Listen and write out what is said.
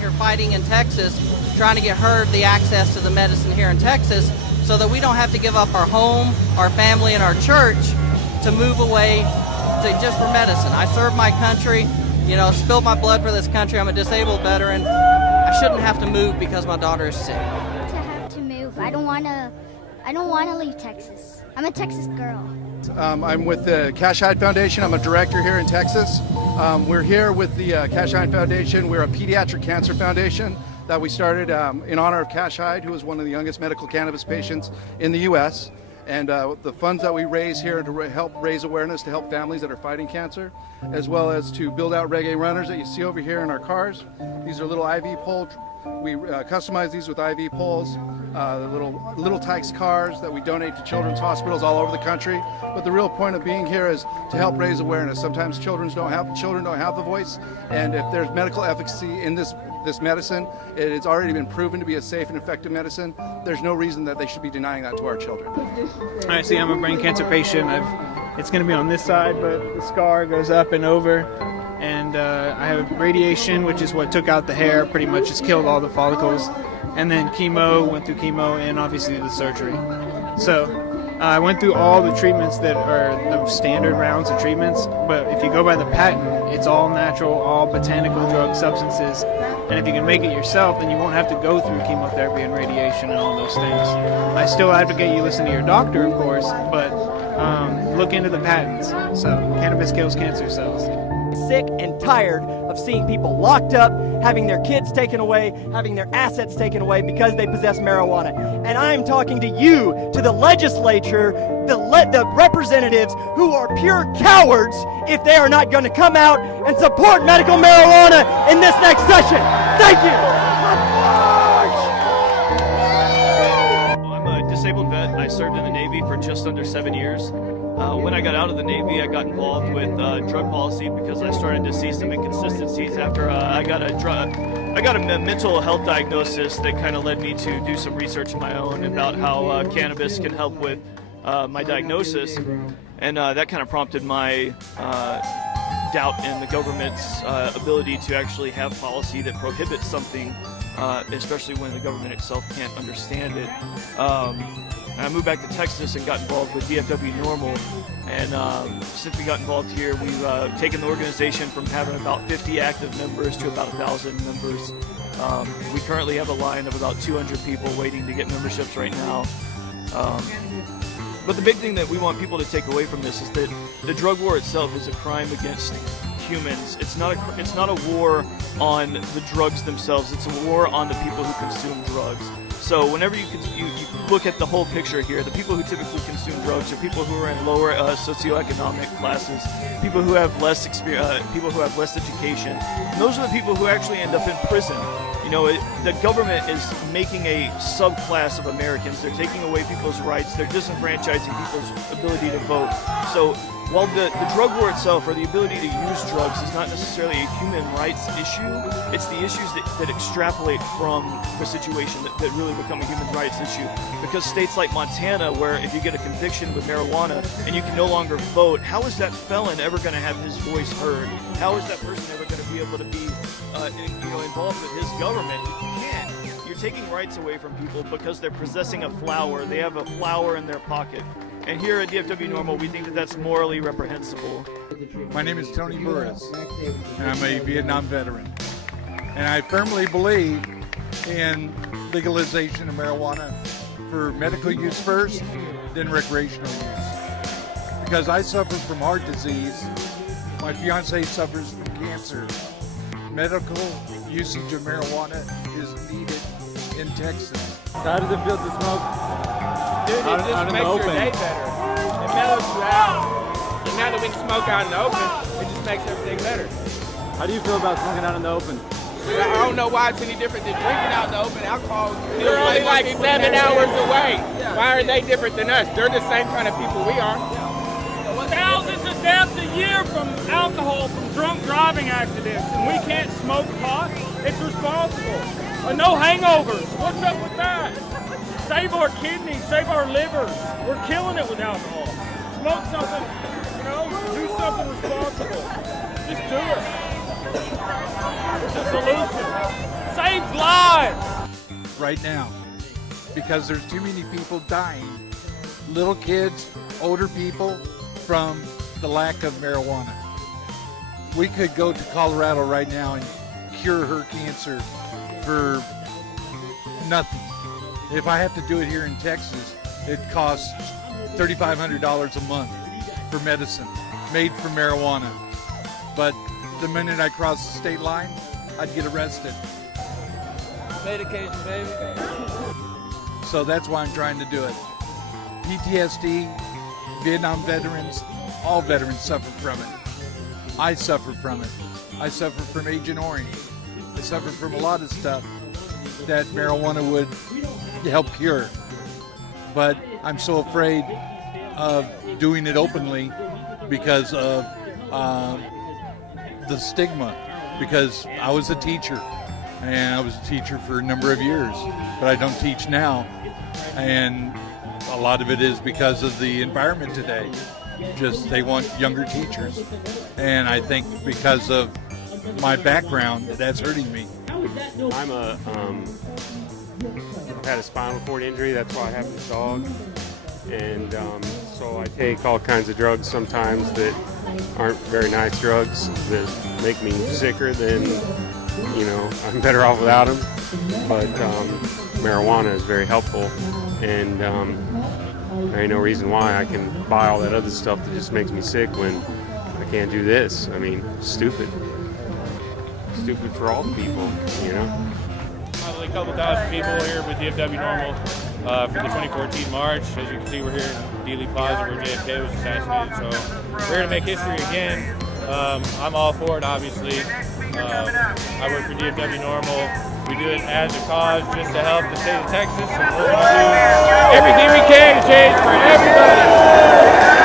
here fighting in Texas, trying to get her the access to the medicine here in Texas so that we don't have to give up our home, our family, and our church to move away to just for medicine. I serve my country, you know, spilled my blood for this country. I'm a disabled veteran. I shouldn't have to move because my daughter is sick. To have to move. I don't want to leave Texas. I'm a Texas girl. I'm with the Cash Hide Foundation. I'm a director here in Texas. We're here with the Cash Hide Foundation. We're a pediatric cancer foundation that we started in honor of Cash Hide, who is one of the youngest medical cannabis patients in the U.S. And the funds that we raise here to help raise awareness to help families that are fighting cancer, as well as to build out reggae runners that you see over here in our cars. These are little IV pole. We customize these with IV poles, the little Tykes cars that we donate to children's hospitals all over the country. But the real point of being here is to help raise awareness. Sometimes children don't have the voice, and if there's medical efficacy in this medicine, it's already been proven to be a safe and effective medicine. There's no reason that they should be denying that to our children. All right, see, I'm a brain cancer patient. It's going to be on this side, but the scar goes up and over. And I have radiation, which is what took out the hair, pretty much just killed all the follicles. And then went through chemo, and obviously the surgery. So I went through all the treatments that are the standard rounds of treatments, but if you go by the patent, it's all natural, all botanical drug substances. And if you can make it yourself, then you won't have to go through chemotherapy and radiation and all those things. I still advocate you listen to your doctor, of course, but look into the patents. So cannabis kills cancer cells. Sick and tired of seeing people locked up, having their kids taken away, having their assets taken away because they possess marijuana. And I'm talking to you, to the legislature, the representatives who are pure cowards if they are not going to come out and support medical marijuana in this next session. Thank you. I'm a disabled vet. I served in the Navy for just under 7 years. When I got out of the Navy, I got involved with drug policy because I started to see some inconsistencies after I got a mental health diagnosis that kind of led me to do some research of my own about how cannabis can help with my diagnosis, and that kind of prompted my doubt in the government's ability to actually have policy that prohibits something, especially when the government itself can't understand it. I moved back to Texas and got involved with DFWNorml, and since we got involved here, we've taken the organization from having about 50 active members to about 1,000 members. We currently have a line of about 200 people waiting to get memberships right now. But the big thing that we want people to take away from this is that the drug war itself is a crime against humans. It's not a war on the drugs themselves. It's a war on the people who consume drugs. So whenever you look at the whole picture here, the people who typically consume drugs are people who are in lower socioeconomic classes, people who have less experience, people who have less education. And those are the people who actually end up in prison. You know, the government is making a subclass of Americans. They're taking away people's rights. They're disenfranchising people's ability to vote. So while the drug war itself, or the ability to use drugs, is not necessarily a human rights issue, it's the issues that extrapolate from the situation that really become a human rights issue. Because states like Montana, where if you get a conviction with marijuana and you can no longer vote, how is that felon ever going to have his voice heard? How is that person ever going to be able to be involved with his government? You can't. You're taking rights away from people because they're possessing a flower. They have a flower in their pocket. And here at DFWNorml, we think that that's morally reprehensible. My name is Tony Burris, and I'm a Vietnam veteran. And I firmly believe in legalization of marijuana for medical use first, then recreational use. Because I suffer from heart disease, my fiance suffers from cancer. Medical usage of marijuana is needed in Texas. How does it feel to smoke? Dude, it just makes your day better. It mellows you out. And now that we can smoke out in the open, it just makes everything better. How do you feel about smoking out in the open? I don't know why it's any different than drinking out in the open. Alcohol is only like 7 hours away. Why are they different than us? They're the same kind of people we are. Thousands of deaths a year from alcohol, from drunk driving accidents, and we can't smoke pot? It's responsible. No hangovers. What's up with that? Save our kidneys, save our livers. We're killing it with alcohol. Smoke something, do something responsible. Just do it. It's a solution. right now because there's too many people dying, little kids, older people, from the lack of marijuana. We could go to Colorado right now and cure her cancer for nothing. If I have to do it here in Texas, it costs $3,500 a month for medicine made from marijuana. But the minute I cross the state line, I'd get arrested. Medication, baby. So that's why I'm trying to do it. PTSD, Vietnam veterans, all veterans suffer from it. I suffer from it. I suffer from Agent Orange. I suffer from a lot of stuff that marijuana would help cure. But I'm so afraid of doing it openly because of the stigma. Because I was a teacher, and I was a teacher for a number of years, but I don't teach now. And a lot of it is because of the environment today. Just they want younger teachers. And I think because of my background, that's hurting me. I've had a spinal cord injury, that's why I have this dog. And so I take all kinds of drugs sometimes that aren't very nice drugs that make me sicker than, I'm better off without them. But marijuana is very helpful, and there ain't no reason why I can buy all that other stuff that just makes me sick when I can't do this. I mean, stupid. Stupid for all the people, Probably a couple thousand people here with DFWNorml for the 2014 March. As you can see, we're here in Dealey Plaza where JFK was assassinated. So we're here to make history again. I'm all for it, obviously. I work for DFWNorml. We do it as a cause just to help the state of Texas, and we're going to do everything we can to change for everybody.